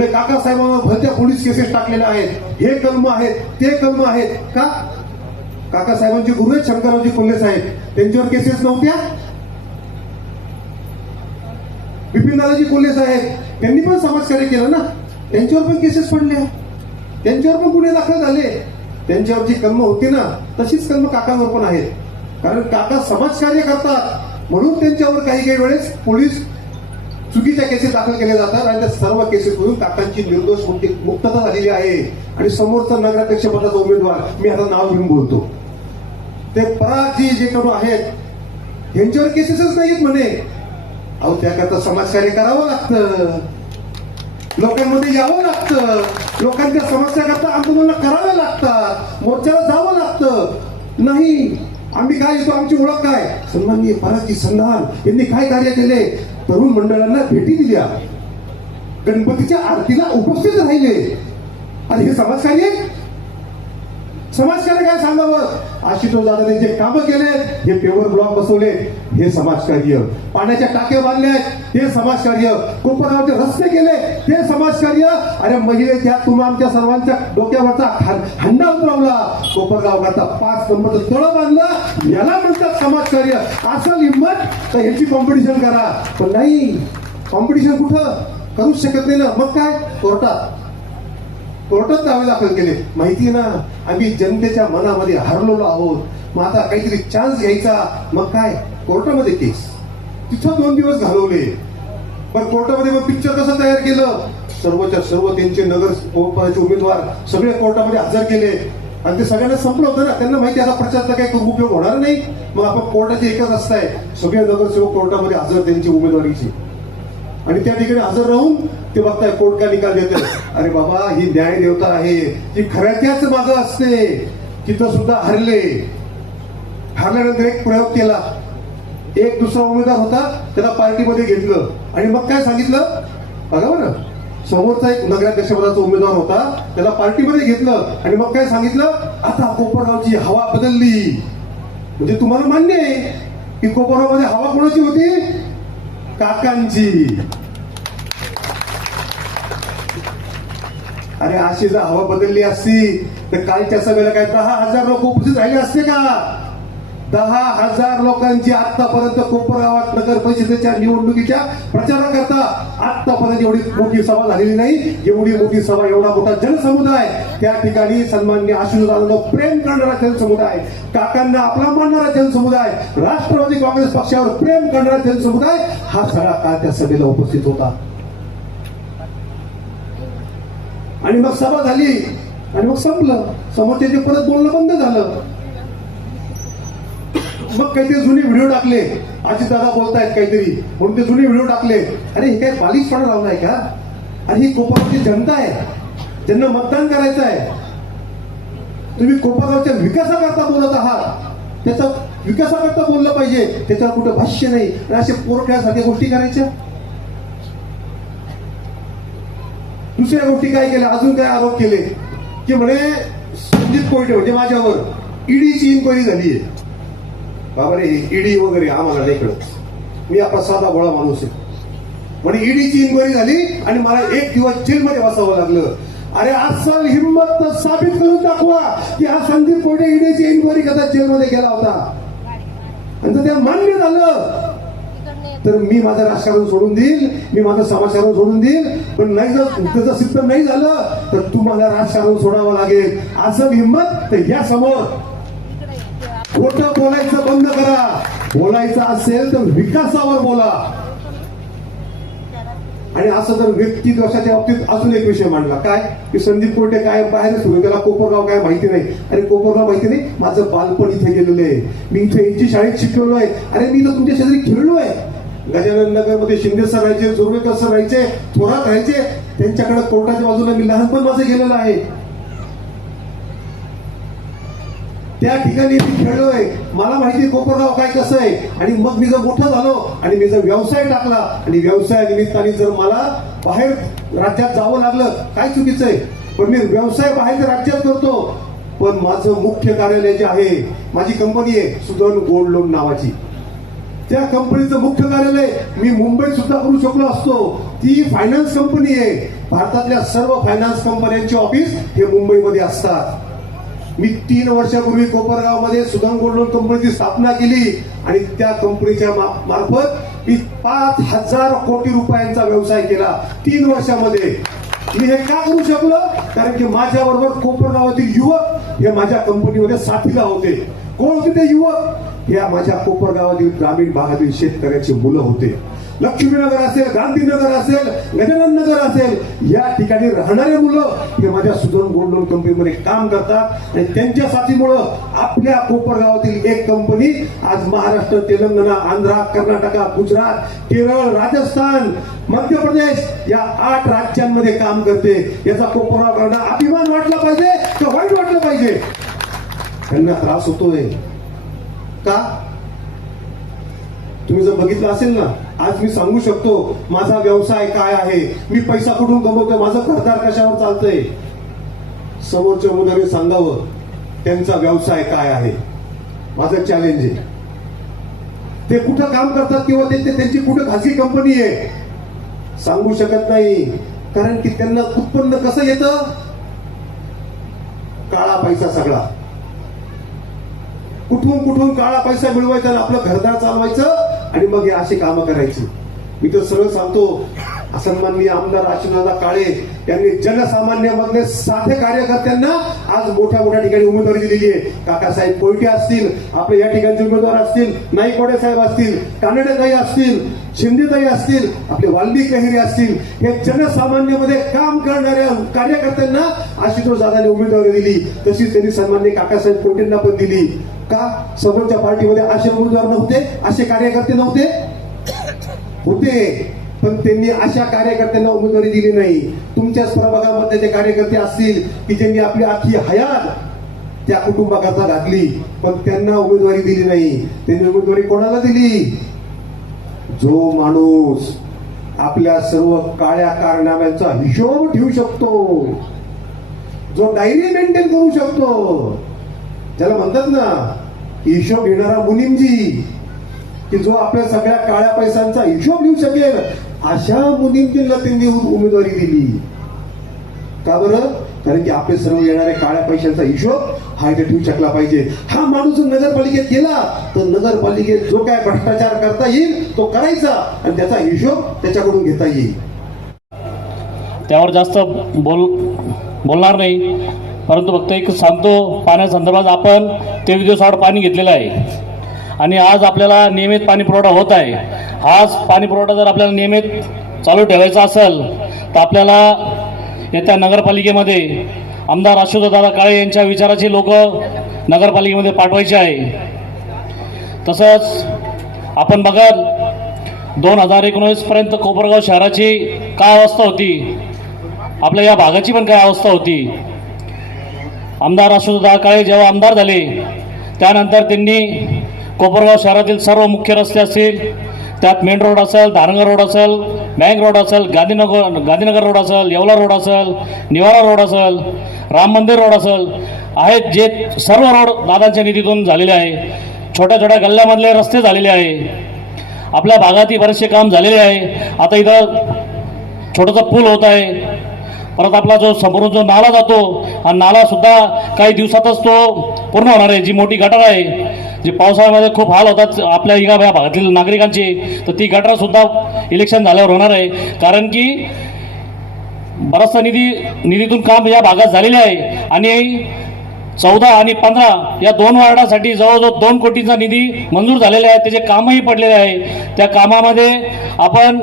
म्हणजे काकासाहेबांना भलत्या police cases टाकलेल्या आहेत, हे कलम आहेत, ते कलम आहेत. का? काकासाहेबांचे गुरु आहेत शंकररावजी कोल्हे साहेब, त्यांच्यावर केसेस नव्हत्या. बिपिनदादाजी कोल्हे साहेब त्यांनी पण समाजकार्य केलं ना, त्यांच्यावर पण केसेस पडल्या, त्यांच्यावर पण गुन्हे दाखल झाले. त्यांच्यावर जी कलम होती ना तशीच कलम काकांवर पण आहेत. कारण काका समाजकार्य करतात म्हणून त्यांच्यावर काही काही वेळेस पोलीस चुकीच्या केसेस दाखल केल्या जातात आणि त्या सर्व केसेसमधून काकांची निर्दोष मुक्तता झालेली आहे. आणि समोरचा नगराध्यक्ष पदाचा उमेदवार, मी आता नाव घेऊन बोलतो, ते परागजी जे करू आहेत यांच्यावर केसेसच नाहीत म्हणे. अहो त्याकरता समाजकार्य करावं लागतं, लोकांमध्ये यावं लागतं, लोकांच्या समस्याकरता आंदोलन करावे लागतात, मोर्चाला जावं लागतं. नाही आम्ही काय येतो, आमची ओळख काय, सन्माननीय परागजी संधान यांनी काय कार्य केले, तरुण मंडळांना भेटी दिल्या, गणपतीच्या आरतीला उपस्थित राहिले. आणि हे समाजकार्य, समाजकार्य काय सांगावं. आशुतोष दादाने जे कामं केले, हे पेवर ब्लॉक बसवले, हे समाजकार्य. पाण्याच्या टाक्या बांधल्या, हे समाजकार्य. कोपरगावचे रस्ते केले, ते समाजकार्य. अरे महिलेच्या तुम्ही आमच्या सर्वांच्या डोक्यावरचा हंडा उतरवला, कोपरगाव करता 5 नंबरचं तळं बांधलं, याला म्हणतात समाजकार्य. असं हिंमत तर ह्याची कॉम्पिटिशन करा. पण नाही, कॉम्पिटिशन कुठं करूच शकत नाही ना. मग काय, कोर्टात दावे दाखल केले. माहितीये ना आम्ही जनतेच्या मनामध्ये हरलेलो आहोत, मग आता काहीतरी चान्स घ्यायचा. मग काय, कोर्टामध्ये केस, तिथं 2 दिवस घालवले. पण कोर्टामध्ये मग पिक्चर कसं तयार केलं, सर्वच्या सर्व त्यांचे नगरपदाचे उमेदवार सगळे कोर्टामध्ये हजर केले. आणि ते सगळ्यांना संपलं होतं ना, त्यांना माहिती आता प्रचाराचा काही उपयोग होणार नाही. मग आपण कोर्टाची एकच असत आहे, सगळे नगरसेवक कोर्टामध्ये हजर त्यांची उमेदवारीची. आणि त्या ठिकाणी हजर राहून ते बघताय कोर्ट का निकाल देतोय. अरे बाबा, ही न्याय देवता आहे, ती खऱ्याच्याच मागं असते. तिथं सुद्धा हरल्यानंतर एक प्रयोग केला. एक दुसरा उमेदवार होता, त्याला पार्टीमध्ये घेतलं आणि मग काय सांगितलं बघा बरं, समोरचा एक नगराध्यक्ष पदाचा उमेदवार होता, त्याला पार्टीमध्ये घेतलं आणि मग काय सांगितलं, आता कोपरगावची हवा बदलली. म्हणजे तुम्हाला मान्य आहे की कोपरगावमध्ये हवा कोणाची होती, काकांची. अरे अशी जर हवा बदलली असती तर कालच्या सभेला काय 10,000 लोक उपस्थित राहिले असते का? 10,000 लोकांची आतापर्यंत कोपरगावात नगर परिषदेच्या निवडणुकीच्या प्रचाराकरता आतापर्यंत एवढी मोठी सभा झालेली नाही. एवढी मोठी सभा, एवढा मोठा जनसमुदाय, त्या ठिकाणी सन्माननीय आशुतोष दादांना प्रेम करणारा जनसमुदाय, काकांना आपला मानणारा जनसमुदाय, राष्ट्रवादी काँग्रेस पक्षावर प्रेम करणारा जनसमुदाय, हा सगळा काल त्या सभेला उपस्थित होता. आणि मग सभा झाली आणि मग संपलं, समोरचे परत बोलणं बंद झालं. मग काहीतरी जुने व्हिडिओ टाकले, अजितदादा बोलतायत काहीतरी म्हणून ते जुने व्हिडिओ टाकले. अरे हे काय बालिशपणा लावलाय का? आणि ही कोपरगावची जनता आहे, ज्यांना मतदान करायचं आहे. तुम्ही कोपरगावच्या विकासाकरता बोलत आहात, त्याचा विकासाकरता बोललं पाहिजे, त्याच्यावर कुठं भाष्य नाही. असे पोरक्यासारख्या गोष्टी करायच्या. दुसऱ्या गोष्टी काय केल्या, अजून काय आरोप केले की म्हणे संजित कोयटे म्हणजे माझ्यावर ईडीची इन्क्वायरी झाली आहे. बाबा रे, ईडी वगैरे आम्हाला नाही कळत, मी आपला साधा भोळा माणूस आहे. म्हणे ईडीची इन्क्वायरी झाली आणि मला 1 दिवस जेलमध्ये बसावं लागलं. अरे अस्सल हिंमत तर साबित करून दाखवा की हा संदीप कोयटे ईडीची इन्क्वायरी करता जेलमध्ये गेला होता. आणि जर ते मान्य झालं तर मी माझं राजकारण सोडून देईल, मी माझं समाजकारण सोडून देईल. पण नाही, जर त्याचं सिस्टम नाही झालं तर तुम्हाला राजकारण सोडावं लागेल. असं हिंमत तर या समोर. खोटं बोलायचं बंद करा, बोलायचं असेल तर विकासावर बोला. आणि असं जर व्यक्ती दोषाच्या बाबतीत अजून एक विषय मांडला, काय की संदीप कोयटे काय बाहेरच होते, त्याला कोपरगाव काय माहिती नाही. अरे कोपरगाव माहिती नाही, माझं बालपण इथे गेलेलं आहे, मी इथे यांची शाळेत शिकवलो आहे. अरे मी तर तुमच्या शेजारी खेळलो आहे. गजानन नगरमध्ये शिंदे सर राहायचे, जोरवेकर सर राहायचे, थोरात राहायचे, त्यांच्याकडे कोर्टाच्या बाजूला मी लहानपण माझं गेलेलं आहे. त्या ठिकाणी मी खेळलोय, मला माहिती कोपरगाव काय कसं आहे. आणि मग मी जर मोठं झालो आणि मी जर व्यवसाय टाकला आणि व्यवसाय निमित्ताने जर मला बाहेर राज्यात जावं लागलं, काय चुकीचं आहे. पण मी व्यवसाय बाहेर राज्यात करतो, पण माझं मुख्य कार्यालय जे आहे, माझी कंपनी आहे सुदन गोल्ड लोन नावाची, त्या कंपनीचं मुख्य कार्यालय मी मुंबईत सुद्धा करू शकलो असतो. ती फायनान्स कंपनी आहे, भारतातल्या सर्व फायनान्स कंपन्यांचे ऑफिस हे मुंबईमध्ये असतात. मी 3 वर्षापूर्वी कोपरगावमध्ये सुगम गोल्ड लोन कंपनीची स्थापना केली आणि त्या कंपनीच्या मार्फत मी 5,000 कोटी रुपयांचा व्यवसाय केला 3 वर्षामध्ये. मी हे का करू शकलो? कारण की माझ्याबरोबर कोपरगावातील युवक हे माझ्या कंपनीमध्ये साथीला होते. कोण होते ते युवक? या माझ्या कोपरगावातील ग्रामीण भागातील शेतकऱ्याची मुलं होते. लक्ष्मीनगर असेल, गांधीनगर असेल, गजानन नगर असेल, या ठिकाणी राहणारे मुलं हे माझ्या सुगम गोल्ड लोन कंपनीमध्ये काम करतात आणि त्यांच्या साथीमुळं आपल्या कोपरगावातील एक कंपनी आज महाराष्ट्र, तेलंगणा, आंध्र, कर्नाटका, गुजरात, केरळ, राजस्थान, मध्य प्रदेश या 8 राज्यांमध्ये काम करते. याचा कोपरगावकरांना अभिमान वाटला पाहिजे का वाईट वाटलं पाहिजे? त्यांना त्रास होतोय का? तुम्ही जर बघितलं असेल ना, आज मी सांगू शकतो माझा व्यवसाय काय आहे, मी पैसा कुठून कमवतोय, माझं घरदार कशावर चालतंय. समोरच्या मुलाने सांगावं त्यांचा व्यवसाय काय आहे. माझं चॅलेंज आहे. ते कुठं काम करतात किंवा त्यांची कुठं खासगी कंपनी आहे सांगू शकत नाही. कारण की त्यांना उत्पन्न कसं येतं? काळा पैसा सगळा. कुठून कुठून काळा पैसा मिळवायचा आणि आपलं घरदार चालवायचं आणि मग हे अशी कामं करायची. मी तर सरळ सांगतो, सन्माननीय आमदार आशिषदादा काळे यांनी जनसामान्यामधले साधे कार्यकर्त्यांना आज मोठ्या मोठ्या ठिकाणी उमेदवारी दिलेली आहे. काकासाहेब कोयटे असतील, आपले या ठिकाणचे उमेदवार असतील, नाईकवाडे साहेब असतील, कानडेताई असतील, शिंदेताई असतील, आपले वाल्मिक कहेरे असतील, हे जनसामान्यामध्ये काम करणाऱ्या कार्यकर्त्यांना आशिषदादांनी उमेदवारी दिली. तशीच त्यांनी सन्माननीय काकासाहेब कोयटेंना पण दिली. का? समोरच्या पार्टीमध्ये असे उमेदवार नव्हते, असे कार्यकर्ते नव्हते? होते, पण त्यांनी अशा कार्यकर्त्यांना उमेदवारी दिली नाही. तुमच्याच प्रभागामध्ये जे कार्यकर्ते असतील की ज्यांनी आपली आखी हयात त्या कुटुंबाकरता घातली, पण त्यांना उमेदवारी दिली नाही. त्यांनी उमेदवारी कोणाला दिली? जो माणूस आपल्या सर्व काळ्या कारनाम्यांचा हिशोब ठेवू शकतो, जो डायरी मेंटेन करू शकतो, त्याला म्हणतात ना हिशोब घेणारा मुनीमजी, की जो आपल्या सगळ्या काळ्या पैशांचा हिशोब घेऊ शकेल, अशा मुनीमजींना त्यांनी उमेदवारी दिली. का बरं? कारण की आपले सर्व येणाऱ्या काळ्या पैशांचा हिशोब हा इथे ठेवू शकला पाहिजे. हा माणूस नगरपालिकेत गेला तर नगरपालिकेत जो काय भ्रष्टाचार करता येईल तो करायचा आणि त्याचा हिशोब त्याच्याकडून घेता येईल. त्यावर जास्त बोलणार नाही, परंतु फक्त एक सांगतो, पाण्यासंदर्भात आपण 23 दिवसाआड पाणी घेतलेलं आहे आणि आज आपल्याला नियमित पाणी पुरवठा होत आहे. हाच पाणी पुरवठा जर आपल्याला नियमित चालू ठेवायचा असेल तर आपल्याला येत्या नगरपालिकेमध्ये आमदार आशिषदादा काळे यांच्या विचाराची लोक नगरपालिकेमध्ये पाठवायचे आहे. तसंच आपण बघाल 2019 पर्यंत कोपरगाव शहराची काय अवस्था होती, आपल्या या भागाची पण काय अवस्था होती. आमदार आशिषदादा काळे जेव्हा आमदार झाले त्यानंतर त्यांनी कोपरगाव शहरातील सर्व मुख्य रस्ते असतील, त्यात मेन रोड असेल, धारंगा रोड असेल, बँक रोड असेल, गांधीनगर रोड असेल, येवला रोड असेल, निवारा रोड असेल, राम मंदिर रोड असेल, आहेत जे सर्व रोड दादांच्या निधीतून झालेले आहे. छोट्या छोट्या गल्ल्यामधले रस्ते झालेले आहे. आपल्या भागातही बरेचसे काम झालेले आहे. आता इथं छोटासा पूल होत आहे. परत आपला जो समोरून जो नाला जातो हा नाला सुद्धा काही दिवसातच तो पूर्ण होणार आहे. जी मोठी गटार आहे, जी पावसाळ्यामध्ये खूप हाल होतात आपल्या या भागातील नागरिकांचे, तर ती गटार सुद्धा इलेक्शन झाल्यावर होणार आहे. कारण की बराचसा निधीतून काम या भागात झालेले आहे आणि 14 आणि 15 या 2 वार्डासाठी जवळजवळ 2 कोटींचा निधी मंजूर झालेला आहे. त्याचे कामही पडलेले आहे. त्या कामामध्ये आपण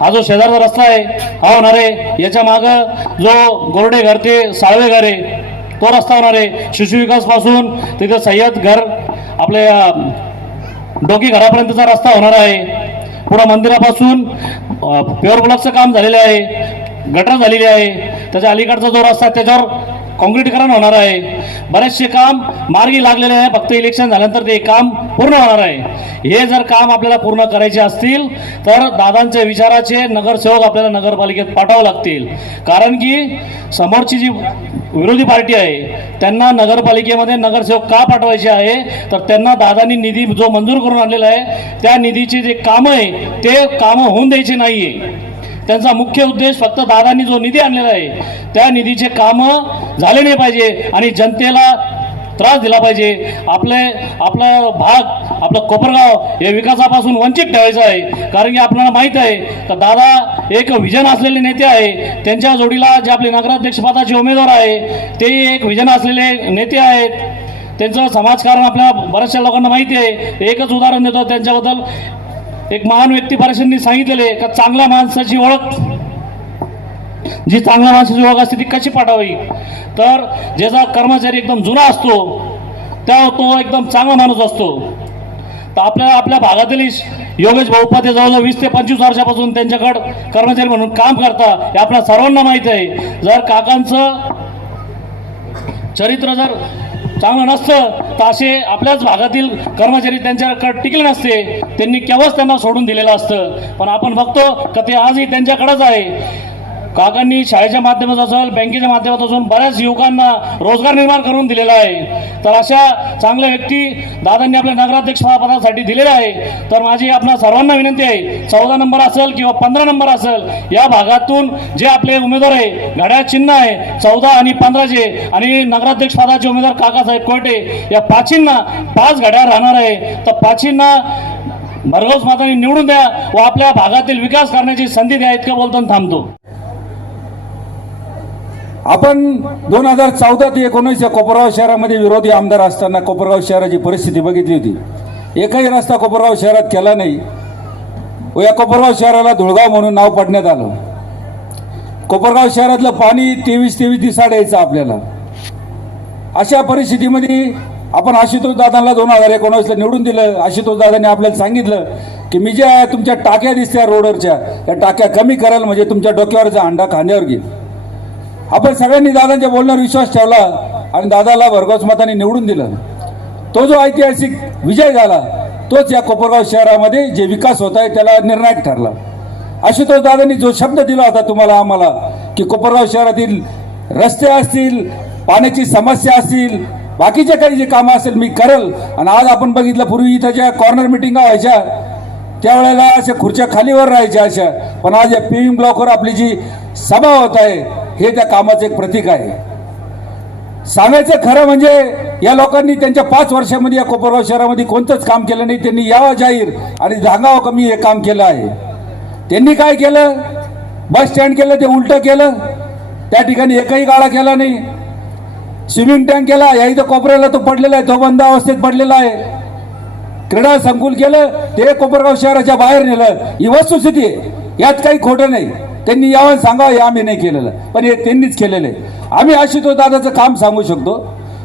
हा जो शेजारचा रस्ता आहे हा होणार आहे. याच्या मागं जो गोरडे घर ते साळवे घर आहे तो रस्ता होणार आहे. शिशुविकास पासून तिथे सय्यद घर आपल्या डोकी घरापर्यंतचा रस्ता होणार आहे. पुढं मंदिरापासून प्युअर ब्लॉकचं काम झालेलं आहे, गटर झालेली आहे. त्याच्या अलीकडचा जो रस्ता त्याच्यावर काँक्रीटीकरण होणार आहे. बरेचसे काम मार्गी लागलेले आहे. फक्त इलेक्शन झाल्यानंतर ते काम पूर्ण होणार आहे. हे जर काम आपल्याला पूर्ण करायचे असतील तर दादांच्या विचाराचे नगरसेवक आपल्याला नगरपालिकेत पाठवावे लागतील. कारण की समोरची जी विरोधी पार्टी आहे त्यांना नगरपालिकेमध्ये नगरसेवक का पाठवायचे आहे तर त्यांना दादांनी निधी जो मंजूर करून आणलेला आहे त्या निधीचे जे कामं आहे ते कामं होऊन द्यायचे नाही आहे. त्यांचा मुख्य उद्देश फक्त दादांनी जो निधी आणलेला आहे त्या निधीचे कामं झाले नाही पाहिजे आणि जनतेला त्रास दिला पाहिजे. आपला भाग आपलं कोपरगाव हे विकासापासून वंचित ठेवायचं आहे. कारण की आपल्याला माहीत आहे का दादा एक विजन असलेले नेते आहे. त्यांच्या जोडीला जे आपले नगराध्यक्षपदाचे उमेदवार आहे तेही एक विजन असलेले नेते आहेत. त्यांचं समाजकारण आपल्या बऱ्याचशा लोकांना माहिती आहे. एकच उदाहरण देतो त्यांच्याबद्दल. एक महान व्यक्ती बऱ्याचशांनी सांगितलेले का चांगल्या माणसाची ओळख जी चांगल्या माणसाची ओळख असते ती कशी पाठावी. तर ज्याचा कर्मचारी एकदम जुना असतो त्या तो एकदम चांगला माणूस असतो. तर आपल्या भागातील योगेश भाऊ उपाध्ये जवळजवळ 20 ते 25 वर्षापासून त्यांच्याकडे कर्मचारी म्हणून काम करता हे आपल्या सर्वांना माहीत आहे. जर काकांचं चरित्र जर चांगलं नसतं तर असे आपल्याच भागातील कर्मचारी त्यांच्याकडे टिकले नसते. त्यांनी केव्हाच त्यांना सोडून दिलेलं असतं. पण आपण बघतो का ते आजही त्यांच्याकडेच आहे. काकांनी शाळेच्या माध्यमातून असेल बँकेच्या माध्यमातून बऱ्याच युवकांना रोजगार निर्माण करून दिलेला आहे. तर अशा चांगल्या व्यक्ती दादांनी आपल्या नगराध्यक्ष पदासाठी दिलेल्या आहे. तर माझी आपल्या सर्वांना विनंती आहे 14 नंबर असेल किंवा 15 नंबर असेल या भागातून जे आपले उमेदवार आहे घड्याळ चिन्ह आहे 14 आणि 15चे आणि नगराध्यक्ष पदाचे उमेदवार काकासाहेब कोयटे या पाचींना 5 घड्याळ राहणार आहे. तर पाचींना भरघोस मतांनी निवडून द्या व आपल्या भागातील विकास करण्याची संधी द्या. इतकं बोलताना थांबतो. आपण 2014 ते 19 या कोपरगाव शहरामध्ये विरोधी आमदार असताना कोपरगाव शहराची परिस्थिती बघितली होती. एकही रस्ता कोपरगाव शहरात केला नाही व या कोपरगाव शहराला धुळगाव म्हणून नाव पडण्यात आलं. कोपरगाव शहरातलं पाणी 23 दिवसाड यायचं आपल्याला. अशा परिस्थितीमध्ये आपण आशुतोष दादांना 2019ला निवडून दिलं. आशुतोष दादांनी आपल्याला सांगितलं की मी ज्या तुमच्या टाक्या दिसत्या रोडवरच्या त्या टाक्या कमी कराल म्हणजे तुमच्या डोक्यावरचा अंडा खांद्यावर घेईल. आपण सगळ्यांनी दादांच्या बोलण्यावर विश्वास ठेवला आणि दादाला भरघोस मताने निवडून दिलं. तो जो ऐतिहासिक विजय झाला तोच या कोपरगाव शहरामध्ये जे विकास होत आहे त्याला निर्णायक ठरला. आशुतोष दादांनी जो शब्द दिला होता तुम्हाला आम्हाला की कोपरगाव शहरातील रस्ते असतील पाण्याची समस्या असतील बाकीचे काही जे कामं असेल मी करेल. आणि आज आपण बघितलं पूर्वी इथं ज्या कॉर्नर मिटिंगा व्हायच्या त्यावेळेला अशा खुर्च्या खालीवर राहायच्या अशा. पण आज या पेविंग ब्लॉकवर आपली जी सभा होत आहे हे त्या कामाचं एक प्रतीक आहे. सांगायचं खरं म्हणजे या लोकांनी त्यांच्या 5 वर्षामध्ये या कोपरगाव शहरामध्ये कोणतंच काम केलं नाही. त्यांनी यावं जाहीर आणि सांगावं कमी हे काम केलं आहे. त्यांनी काय केलं? बस स्टँड केलं ते उलटं केलं. त्या ठिकाणी एकही गाळा केला नाही. स्विमिंग टँक केला या इथं कोपऱ्याला तो पडलेला आहे तो बंद अवस्थेत पडलेला आहे. क्रीडा संकुल केलं ते कोपरगाव शहराच्या बाहेर नेलं. ही वस्तुस्थिती आहे यात काही खोटं नाही. त्यांनी यावं सांगावं हे आम्ही नाही केलेलं पण हे त्यांनीच केलेलं आहे. आम्ही आशुतोष दादाचं काम सांगू शकतो.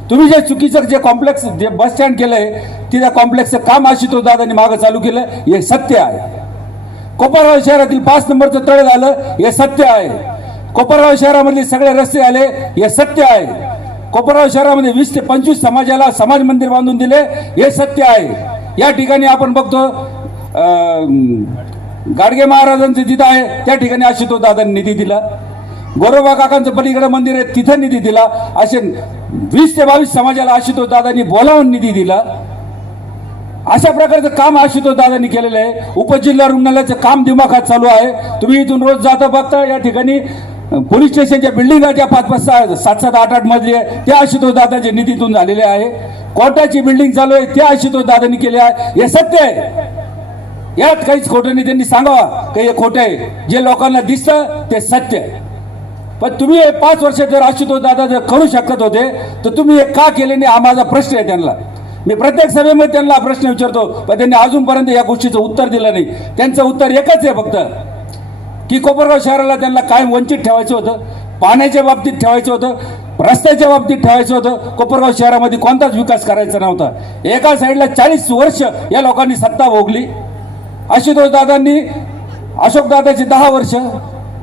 तुम्ही जे चुकीचं जे कॉम्प्लेक्स जे बस स्टँड केलंय त्या कॉम्प्लेक्सचं काम आशुतोष दादांनी मागं चालू केलं हे सत्य आहे. कोपरगाव शहरातील 5 नंबरचं तळ झालं हे सत्य आहे. कोपरगाव शहरामधले सगळे रस्ते आले हे सत्य आहे. कोपरगाव शहरामध्ये 20 ते 25 समाजाला समाज मंदिर बांधून दिले हे सत्य आहे. या ठिकाणी आपण बघतो गाडगे महाराजांचं जिथं आहे त्या ठिकाणी आशुतोष दादांनी निधी दिला. गोरोबा काकांचं पलीकडे मंदिर आहे तिथं निधी दिला. असे 20 ते 22 समाजाला आशुतोष दादांनी बोलावून निधी दिला. अशा प्रकारचं काम आशुतोष दादांनी केलेलं आहे. उपजिल्हा रुग्णालयाचं काम दिमाखात चालू आहे. तुम्ही इथून रोज जाता बघता या ठिकाणी पोलीस स्टेशनच्या बिल्डिंग ज्या 5-5, 7-7, 8-8 मजली आहे त्या आशुतोष दादांच्या निधीतून झालेले आहे. कोर्टाची बिल्डिंग चालू आहे ते आशुतोष दादांनी केले आहे. हे सत्य आहे यात काहीच खोटं नाही. त्यांनी सांगावं काही हे खोटं आहे. जे लोकांना दिसतं ते सत्य आहे. पण तुम्ही 5 वर्ष जर आशुतोष दादा जर करू शकत होते तर तुम्ही हे का केले नाही हा माझा प्रश्न आहे त्यांना. मी प्रत्येक सभेमध्ये त्यांना प्रश्न विचारतो पण त्यांनी अजूनपर्यंत या गोष्टीचं उत्तर दिलं नाही. त्यांचं उत्तर एकच आहे फक्त की कोपरगाव शहराला त्यांना कायम वंचित ठेवायचं होतं. पाण्याच्या बाबतीत ठेवायचं होतं. रस्त्याच्या बाबतीत ठेवायचं होतं. कोपरगाव शहरामध्ये कोणताच विकास करायचा नव्हता. एका साईडला 40 वर्ष या लोकांनी सत्ता भोगली. आशुतोष दादांनी अशोक दादाची 10 वर्ष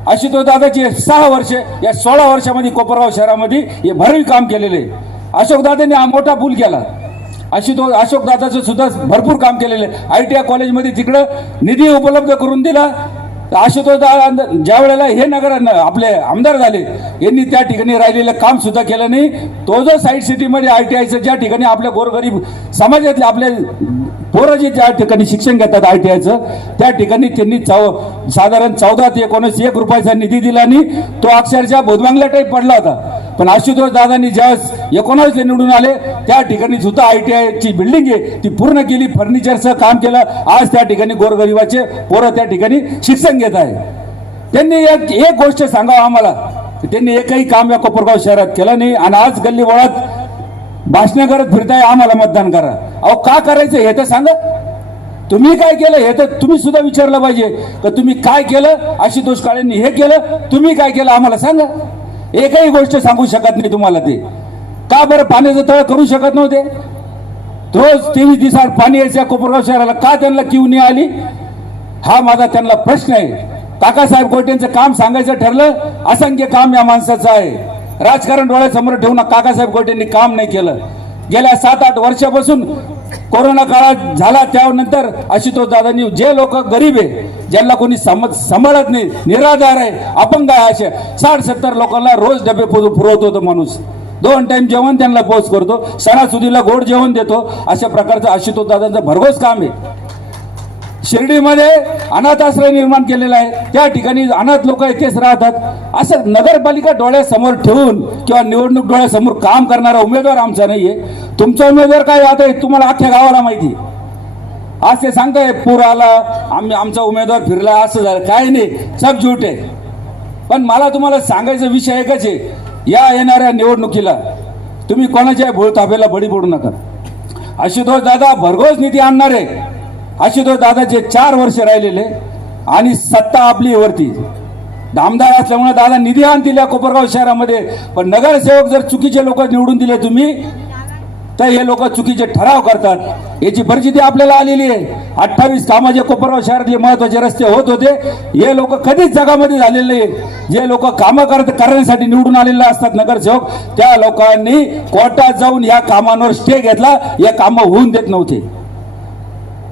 आशुतोष दादाची 6 वर्ष या 16 वर्षामध्ये कोपरगाव शहरामध्ये हे भरीव काम केलेले. अशोक दादांनी हा मोठा पूल केला. अशोक दादाचं सुद्धा भरपूर काम केलेलं आहे. ITI कॉलेजमध्ये तिकडं निधी उपलब्ध करून दिला. आशुतोष दादा ज्या वेळेला हे आपले आमदार झाले, यांनी त्या ठिकाणी राहिलेलं काम सुद्धा केलं नाही. तो जो साईड सिटीमध्ये ITIचं ज्या ठिकाणी आपल्या गोरगरीब समाजातले आपले पोरं जे ज्या ठिकाणी शिक्षण घेतात ITIचं, त्या ठिकाणी त्यांनी साधारण 14 ते 19 1 रुपयाचा निधी दिला नाही. तो अक्षरशः भुजबंगला टाईप पडला होता. पण आशुतोष दादांनी ज्यावेळेस 19 निवडून आले, त्या ठिकाणी सुद्धा ITIची बिल्डिंग आहे ती पूर्ण केली, फर्निचरचं काम केलं. आज त्या ठिकाणी गोरगरिबाचे पोरं त्या ठिकाणी शिक्षण घेत आहे. त्यांनी एक गोष्ट सांगावं आम्हाला, त्यांनी एकही काम या कोपरगाव शहरात केलं नाही. आणि आज गल्ली बोळात भाषण करत फिरताय आम्हाला मतदान करा. अहो का करायचं हे तर सांगा. तुम्ही काय केलं हे तर तुम्ही सुद्धा विचारलं पाहिजे का तुम्ही काय केलं. आशुतोष काळेंनी हे केलं, तुम्ही काय केलं आम्हाला सांगा. एकही गोष्ट सांगू शकत नाही तुम्हाला. ते का बरं पाण्याचं तळ करू शकत नव्हते. रोज 23 दिवसात पाणी यायचं कोपरगाव शहराला, का त्यांना किव नाही आली, हा माझा त्यांना प्रश्न आहे. काकासाहेब कोयटेंचं काम सांगायचं ठरलं, असंख्य काम या माणसाचं आहे. राजकारण डोळ्यासमोर ठेवून काकासाहेब कोयटेंनी काम नाही केलं. गेल्या 7-8 वर्षापासून कोरोना काळात झाला, त्यानंतर आशुतोष दादांनी जे लोक गरीब आहे, ज्यांना कोणी सांभाळत नाही, निराधार आहे, अपंग आहे, असे 60-70 लोकांना रोज डबे पुरवतो तो माणूस. 2 टाइम जेवण त्यांना पोच करतो, सणासुदीला गोड जेवण देतो. अशा प्रकारचं आशुतोष दादांचं भरघोस काम आहे. शिर्डीमध्ये अनाथ आश्रय निर्माण केलेला आहे, त्या ठिकाणी अनाथ लोक इथेच राहतात. असं नगरपालिका डोळ्यासमोर ठेवून किंवा निवडणूक डोळ्यासमोर काम करणारा उमेदवार आमचा नाहीये. तुमचा उमेदवार काय आता तुम्हाला अख्ख्या गावाला माहिती. आज ते सांगताय पूर आला, आमचा उमेदवार फिरला, असं झालं. काय नाही, सब झूट आहे. पण मला तुम्हाला सांगायचा विषय एकच आहे, या येणाऱ्या निवडणुकीला तुम्ही कोणाच्या भूलथापेला बळी पडू नका. आशुतोष दादा भरघोस निधी आणणार आहे. आशुतोष दादाचे 4 वर्ष राहिलेले आणि सत्ता आपली वरती. आमदार असल्यामुळे दादा निधी आणतील या कोपरगाव शहरामध्ये. पण नगरसेवक जर चुकीचे लोक निवडून दिले तुम्ही, तर हे लोक चुकीचे ठराव करतात. याची परिस्थिती आपल्याला आलेली आहे. 28 कामाचे कोपरगाव शहरातले महत्वाचे रस्ते होत होते. हे लोक कधीच जगामध्ये झालेले नाही. जे लोक कामं करण्यासाठी निवडून आलेले असतात नगरसेवक, त्या लोकांनी कोर्टात जाऊन या कामांवर स्टे घेतला. या कामं होऊन देत नव्हते.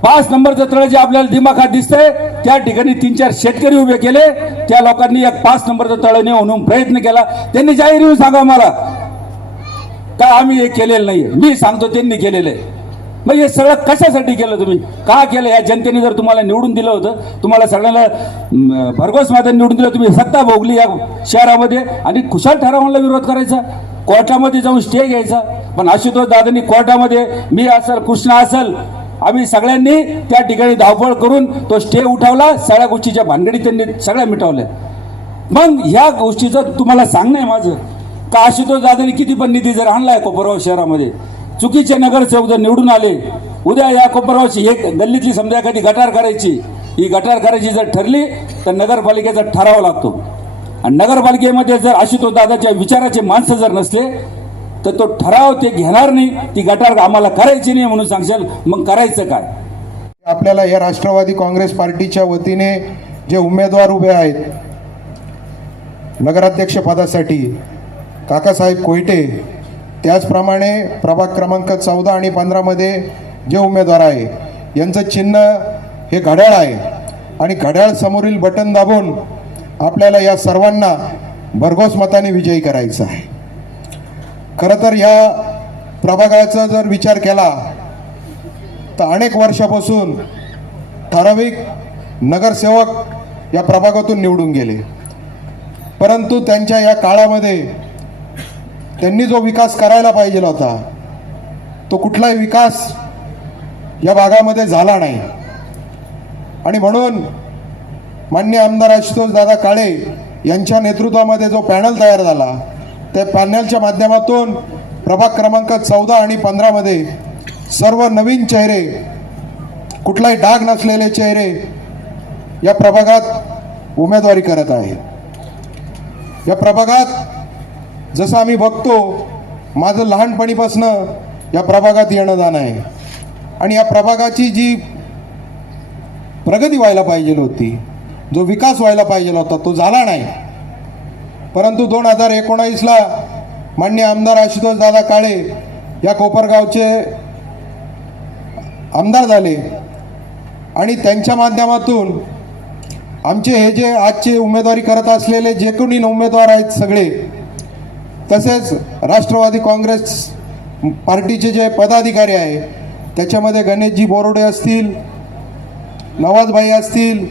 5 नंबरचं तळ जे आपल्याला दिमाखात दिसतंय, त्या ठिकाणी 3-4 शेतकरी उभे केले. त्या लोकांनी एक 5 नंबरचं तळ म्हणून प्रयत्न केला. त्यांनी जाहीर येऊन सांगा मला का आम्ही हे केलेलं नाहीये. मी सांगतो त्यांनी केलेलं आहे. मग हे सगळं कशासाठी केलं, तुम्ही का केलं. या जनतेने जर तुम्हाला निवडून दिलं होतं, तुम्हाला सगळ्यांना भरघोस मात्र निवडून दिलं, तुम्ही सत्ता भोगली या शहरामध्ये आणि खुशाल ठरावांना विरोध करायचा, कोर्टामध्ये जाऊन स्टे घ्यायचा. पण आशुतोष दादांनी कोर्टामध्ये, मी असेल कृष्णा असेल, आम्ही सगळ्यांनी त्या ठिकाणी धावपळ करून तो स्टे उठवला. सगळ्या गोष्टीच्या भानगडी त्यांनी सगळ्या मिटवल्या. मग ह्या गोष्टीचं तुम्हाला सांगणं आहे माझं का आशुतोष दादांनी किती पण निधी जर आणलाय कोपरगाव शहरामध्ये, चुकीचे नगरसेवक जर निवडून आले, उद्या या कोपरगावची एक गल्लीतली समजा एखादी गटार करायची, ही गटार करायची जर ठरली तर नगरपालिकेचा ठराव लागतो. आणि नगरपालिकेमध्ये जर आशुतोष दादाच्या विचाराचे माणसं जर नसले तर तो ठराव ते घेणार नाही. ती गटार आम्हाला करायची नाही म्हणून सांगशाल, मग करायचं काय. आपल्याला या राष्ट्रवादी काँग्रेस पार्टीच्या वतीने जे उमेदवार उभे आहेत नगराध्यक्ष पदासाठी, काकासाहेब कोयटे, त्याचप्रमाणे प्रभाग क्रमांक 14 आणि 15 मध्ये जे उमेदवार आहे, यांचं चिन्ह हे घड्याळ आहे. आणि घड्याळ समोरील बटन दाबून आपल्याला या सर्वांना भरघोस मताने विजयी करायचं आहे. खरं तर या प्रभागाचा जर विचार केला तर अनेक वर्षापासून ठराविक नगरसेवक या प्रभागातून निवडून गेले, परंतु त्यांच्या या काळामध्ये त्यांनी जो विकास करायला पाहिजे होता तो कुठलाही विकास या भागामध्ये झाला नाही. आणि म्हणून माननीय आमदार आशुतोष दादा काळे यांच्या नेतृत्वामध्ये जो पॅनल तयार झाला, त्या पॅनलच्या माध्यमातून प्रभाग क्रमांक 14 आणि 15 मध्ये सर्व नवीन चेहरे, कुठलाही डाग नसलेले चेहरे या प्रभागात उमेदवारी करत आहेत. या प्रभागात जसं आम्ही बघतो, माझं लहानपणीपासनं या प्रभागात येणं जाणं आहे आणि या प्रभागाची जी प्रगती व्हायला पाहिजे होती, जो विकास व्हायला पाहिजे होता तो झाला नाही. परंतु 2019ला माननीय आमदार आशुतोष दादा काळे या कोपरगावचे आमदार झाले आणि त्यांच्या माध्यमातून आमचे हे जे आजचे उमेदवारी करत असलेले जे कोणी उमेदवार आहेत सगळे, तसेच राष्ट्रवादी काँग्रेस पार्टीचे जे पदाधिकारी आहे त्याच्यामध्ये गणेशजी बोरोडे असतील, नवाजभाई असतील,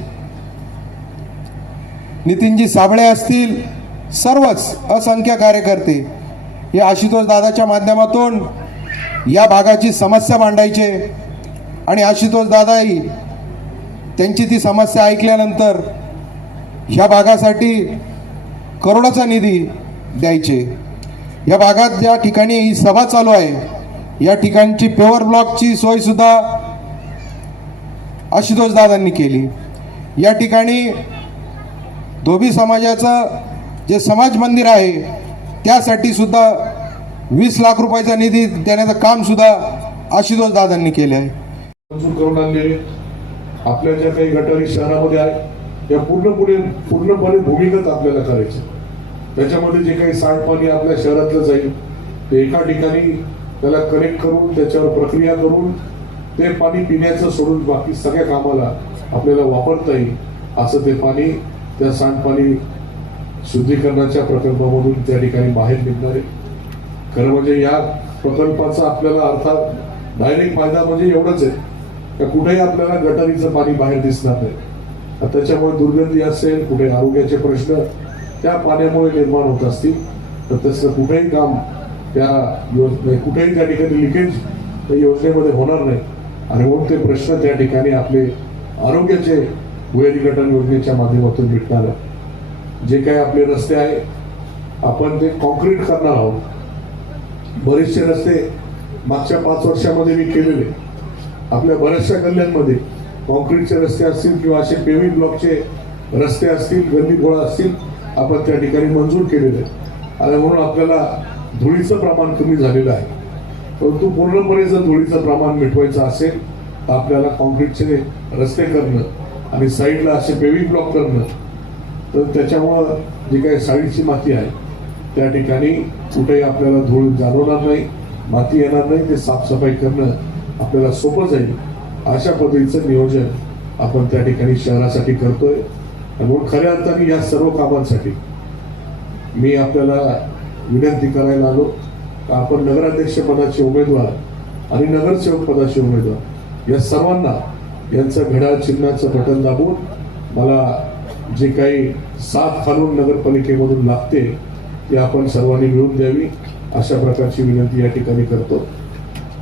नितीनजी साबळे असतील, सर्वच असंख्य कार्यकर्ते हे आशुतोष दादाच्या माध्यमातून या भागाची समस्या मांडायचे आणि आशुतोष दादाही त्यांची ती समस्या ऐकल्यानंतर ह्या भागासाठी करोडोचा निधी द्यायचे. या भागात ज्या ठिकाणी ही सभा चालू आहे या ठिकाणची पेवर ब्लॉकची सोय सुद्धा आशुतोष दादांनी केली. या ठिकाणी धोबी समाजाचं जे समाज मंदिर आहे त्यासाठी सुद्धा 20 लाख रुपयाचा निधी देण्याचं काम सुद्धा आशुतोष दादांनी केले आहे. मंजूर करून आणलेले आपल्या ज्या काही गटारी शहरामध्ये आहे या पूर्णपणे भूमिगत आपल्याला करायचे. त्याच्यामध्ये जे काही सांडपाणी आपल्या शहरातलं जाईल ते एका ठिकाणी त्याला कनेक्ट करून त्याच्यावर प्रक्रिया करून ते पाणी पिण्याचं सोडून बाकी सगळ्या कामाला आपल्याला वापरता येईल असं ते पाणी त्या सांडपाणी शुद्धीकरणाच्या प्रकल्पामधून त्या ठिकाणी बाहेर निघणार आहे. खरं म्हणजे या प्रकल्पाचा आपल्याला अर्थात डायरेक्ट फायदा म्हणजे एवढंच आहे का कुठेही आपल्याला गटारीचं पाणी बाहेर दिसणार नाही. त्याच्यामुळे दुर्गंधी असेल, कुठे आरोग्याचे प्रश्न त्या पाण्यामुळे निर्माण होत असतील तर त्याचं कुठेही काम त्या कुठेही त्या ठिकाणी लिकेज त्या योजनेमध्ये होणार नाही आणि म्हणून ते प्रश्न त्या ठिकाणी आपले आरोग्याचे भुयारी गटार योजनेच्या माध्यमातून मिटणार आहे. जे काही आपले रस्ते आहे आपण ते कॉन्क्रीट करणार आहोत. बरेचसे रस्ते मागच्या 5 वर्षामध्ये मी केलेले आपल्या बऱ्याचशा गल्ल्यांमध्ये कॉन्क्रीटचे रस्ते असतील किंवा असे पेव्हिंग ब्लॉकचे रस्ते असतील, गल्ली गोळा असतील आपण त्या ठिकाणी मंजूर केलेले आणि म्हणून आपल्याला धुळीचं प्रमाण कमी झालेलं आहे. परंतु पूर्णपणे जर धुळीचं प्रमाण मिटवायचं असेल तर आपल्याला कॉन्क्रीटचे रस्ते करणं आणि साईडला असे पेव्हिंग ब्लॉक करणं तर त्याच्यामुळं जी काही साईडची माती आहे त्या ठिकाणी कुठेही आपल्याला धूळ जाणवणार नाही, माती येणार नाही, ते साफसफाई करणं आपल्याला सोपं जाईल. अशा पद्धतीचं नियोजन आपण त्या ठिकाणी शहरासाठी करतोय. म्हणून खऱ्या अर्थाने या सर्व कामांसाठी मी आपल्याला विनंती करायला आलो का आपण नगराध्यक्ष पदाचे उमेदवार आणि नगरसेवक पदाचे उमेदवार या सर्वांना यांचं घड्याळ चिन्हाचं बटन दाबून मला जे काही साथ घालून नगरपालिकेमधून लागते ती आपण सर्वांनी मिळून द्यावी अशा प्रकारची विनंती या ठिकाणी करतो.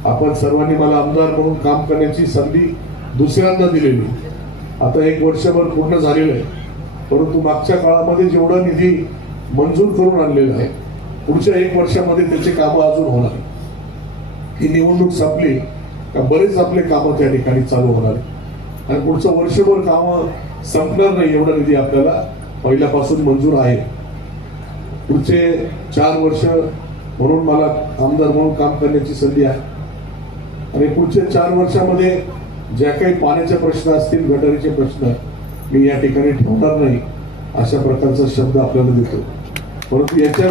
आपण सर्वांनी मला आमदार म्हणून काम करण्याची संधी दुसऱ्यांदा दिलेली. आता 1 वर्षभर पूर्ण झालेलं आहे, परंतु मागच्या काळामध्ये जेवढा निधी मंजूर करून आणलेला आहे पुढच्या 1 वर्षामध्ये त्याचे कामं अजून होणार. ही निवडणूक संपली का बरेच आपले कामं त्या ठिकाणी चालू होणार आणि पुढचं वर्षभर कामं संपणार नाही एवढा निधी आपल्याला पहिल्यापासून मंजूर आहे. पुढचे 4 वर्ष म्हणून मला आमदार म्हणून काम करण्याची संधी आहे आणि पुढच्या 4 वर्षामध्ये ज्या काही पाण्याचे प्रश्न असतील, गटारीचे प्रश्न मी या ठिकाणी ठेवणार नाही अशा प्रकारचा शब्द आपल्याला देतो. परंतु याच्या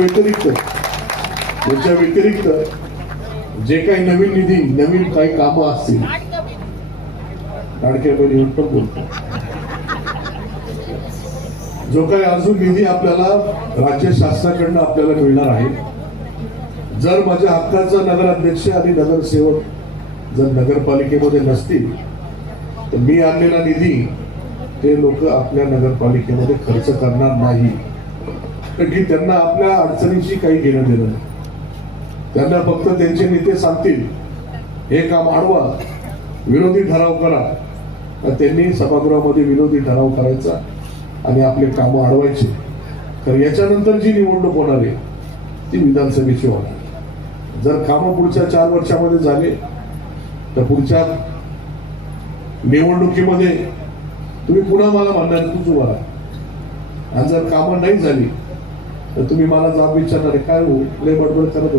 व्यतिरिक्त जे काही नवीन निधी, नवीन काही कामं असतील, लाडक्या बहिणीवर पण बोलतो, जो काही अजून निधी आपल्याला राज्य शासनाकडनं आपल्याला मिळणार आहे. जर माझ्या हक्काचा नगराध्यक्ष आणि नगरसेवक जर नगरपालिकेमध्ये नसतील तर मी आणलेला निधी ते लोक आपल्या नगरपालिकेमध्ये खर्च करणार नाही. कारण की त्यांना आपल्या अडचणीची काही घेणं देणं नाही. त्यांना फक्त त्यांचे नेते सांगतील हे काम अडवा, विरोधी ठराव करा, त्यांनी सभागृहामध्ये विरोधी ठराव करायचा आणि आपले कामं अडवायचे. तर याच्यानंतर जी निवडणूक होणार आहे ती विधानसभेची होणार. जर कामं पुढच्या 4 वर्षामध्ये झाले तर पुढच्या निवडणुकीमध्ये तुम्ही पुन्हा मला म्हणणार तूच उभा राहा. आणि जर कामं नाही झाली तर तुम्ही मला जाब विचारणार काय हो लय बडबड करत होतो,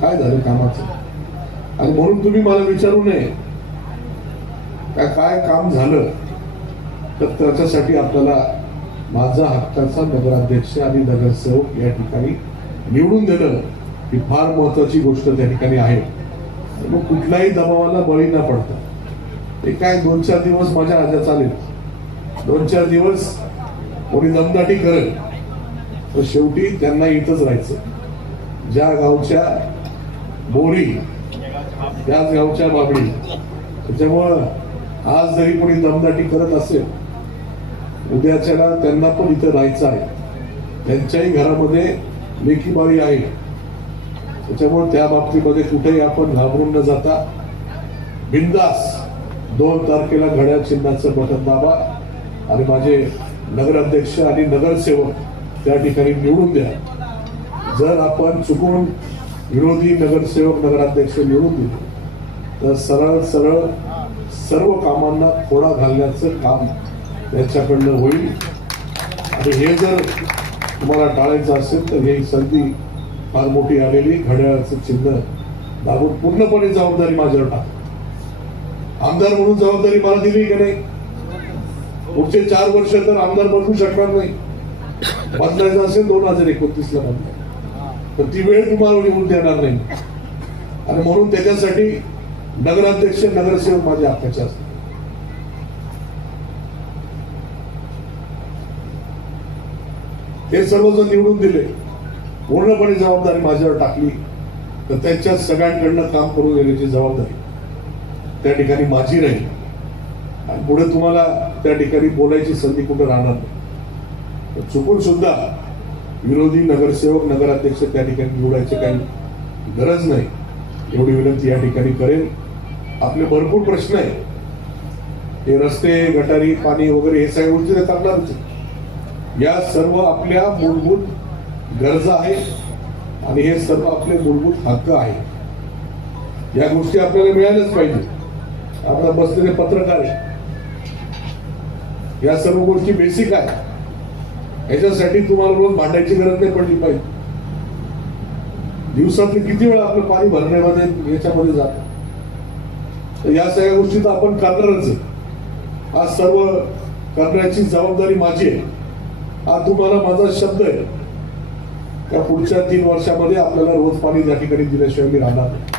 काय झालं कामाचं. आणि म्हणून तुम्ही मला विचारू नये काय काम झालं. तर त्याच्यासाठी आपल्याला माझा हक्काचा नगराध्यक्ष आणि नगरसेवक या ठिकाणी निवडून देणं ही फार महत्वाची गोष्ट त्या ठिकाणी आहे. मग कुठल्याही दबावाला बळी न पडता ते काय 2-4 दिवस माझ्या आज्या चालेल 2-4 दिवस कोणी दमदाटी करेल, तर शेवटी त्यांना इथंच राहायचं. ज्या गावच्या बोरी त्याच गावच्या बाबडी. त्याच्यामुळं आज जरी कोणी दमदाटी करत असेल, उद्याच्याला त्यांना पण इथं राहायचं आहे. त्यांच्याही घरामध्ये लेकीबाळी आहे. त्याच्यामुळे त्या बाबतीमध्ये कुठेही आपण घाबरून न जाता बिंदास 2 तारखेला घड्याळ चिन्हाचं बटन दाबा आणि माझे नगराध्यक्ष आणि नगरसेवक त्या ठिकाणी निवडून द्या. जर आपण चुकून विरोधी नगरसेवक नगराध्यक्ष निवडून दिले तर सरळ सरळ सर्व कामांना खोडा घालण्याचं काम त्यांच्याकडनं होईल. आणि हे जर तुम्हाला टाळायचं असेल तर ही संधी फार मोठी आलेली. घड्याळाचं चिन्ह दाबून पूर्णपणे जबाबदारी माझ्यावर टाक. आमदार म्हणून जबाबदारी मला दिली की नाही? पुढचे 4 वर्ष तर आमदार बदलू शकणार नाही. बदलायचं असेल 2029 ला बदलाय, तर ती वेळ तुम्हाला निवडून देणार नाही. आणि म्हणून त्याच्यासाठी नगराध्यक्ष नगरसेवक माझ्या हक्काचे असतात. हे सर्वजण निवडून दिले, पूर्णपणे जबाबदारी माझ्यावर टाकली, तर त्यांच्या सगळ्यांकडनं काम करून घेण्याची जबाबदारी त्या ठिकाणी माझी राहील. आणि पुढे तुम्हाला त्या ठिकाणी बोलायची संधी कुठं राहणार नाही. चुकून सुद्धा विरोधी नगरसेवक नगराध्यक्ष त्या ठिकाणी निवडायची काही गरज नाही, एवढी विनंती या ठिकाणी करेल. आपले भरपूर प्रश्न आहे, हे रस्ते, गटारी, पाणी वगैरे हे सगळ्या गोष्टी करणारच. या सर्व आपल्या मूलभूत गरजा आहेत आणि हे सर्व आपले मूलभूत हक्क आहेत. या गोष्टी आपल्याला मिळायलाच पाहिजे. आपला बसलेले पत्रकार आहे, या सर्व गोष्टी बेसिक आहेत. याच्यासाठी तुम्हाला रोज भांडायची गरज नाही पडली पाहिजे. दिवसातले किती वेळा आपलं पाणी भरण्यामध्ये याच्यामध्ये जात, तर या सगळ्या गोष्टी तर आपण करणारच आहे. हा सर्व करण्याची जबाबदारी माझी आहे. हा तुम्हाला माझा शब्द आहे का पुढच्या 3 वर्षामध्ये आपल्याला रोज पाणी त्या ठिकाणी दिल्याशिवाय मी राहणार नाही.